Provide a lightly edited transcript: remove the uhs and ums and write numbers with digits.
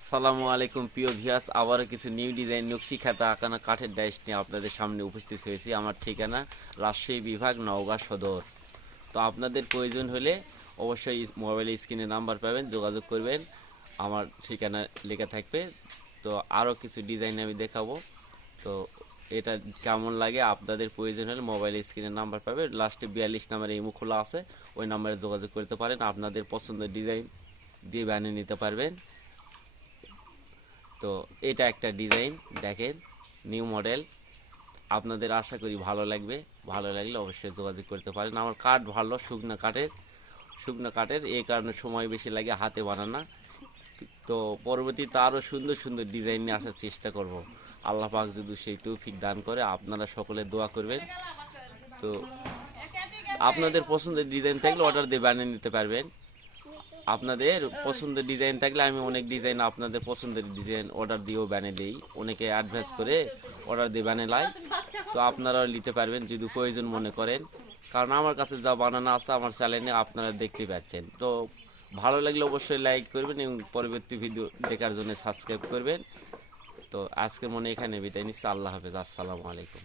আসসালামু আলাইকুম প্রিয় ভিউয়ার্স, আবারও কিছু নিউ ডিজাইন নকশি খাতা আঁকানো কাঠের ডাইস নিয়ে আপনাদের সামনে উপস্থিত হয়েছি। আমার ঠিকানা রাজশাহী বিভাগ, নওগাঁ সদর। তো আপনাদের প্রয়োজন হলে অবশ্যই মোবাইলে স্ক্রিনে নাম্বার পাবেন, যোগাযোগ করবেন, আমার ঠিকানা লেখা থাকবে। তো আরও কিছু ডিজাইন আমি দেখাবো। তো এটা কেমন লাগে আপনাদের প্রয়োজন হলে মোবাইলে স্ক্রিনে নাম্বার পাবে, লাস্টে 42 নাম্বারে ইমো খোলা আছে, ওই নাম্বারে যোগাযোগ করতে পারেন। আপনাদের পছন্দের ডিজাইন দিয়ে বানিয়ে নিতে পারবেন। তো এটা একটা ডিজাইন দেখেন, নিউ মডেল। আপনাদের আশা করি ভালো লাগবে। ভালো লাগলে অবশ্যই যোগাযোগ করতে পারেন। আমার কাঠ ভালো, শুকনো কাঠের এই কারণে সময় বেশি লাগে হাতে বানানো। তো পরবর্তীতে আরও সুন্দর সুন্দর ডিজাইন নিয়ে আসার চেষ্টা করব। আল্লাহ পাক যদি সেই তৌফিক দান করে, আপনারা সকলে দোয়া করবেন। তো আপনাদের পছন্দের ডিজাইন থাকলে অর্ডার দিয়ে বানিয়ে নিতে পারবেন। আপনাদের পছন্দের ডিজাইন থাকলে আমি অনেক ডিজাইন আপনাদের পছন্দের ডিজাইন অর্ডার দিয়েও বানিয়ে দিই। অনেকে অ্যাডভান্স করে অর্ডার দিয়ে বানিয়ে লাই। তো আপনারাও নিতে পারবেন যদি প্রয়োজন মনে করেন, কারণ আমার কাছে যা বানানো আছে আমার চ্যানেলে আপনারা দেখতে পাচ্ছেন। তো ভালো লাগলে অবশ্যই লাইক করবেন এবং পরবর্তী ভিডিও দেখার জন্য সাবস্ক্রাইব করবেন। তো আজকের মনে এখানে বিদায় নিচ্ছি। আল্লাহ হাফেজ, আসসালামু আলাইকুম।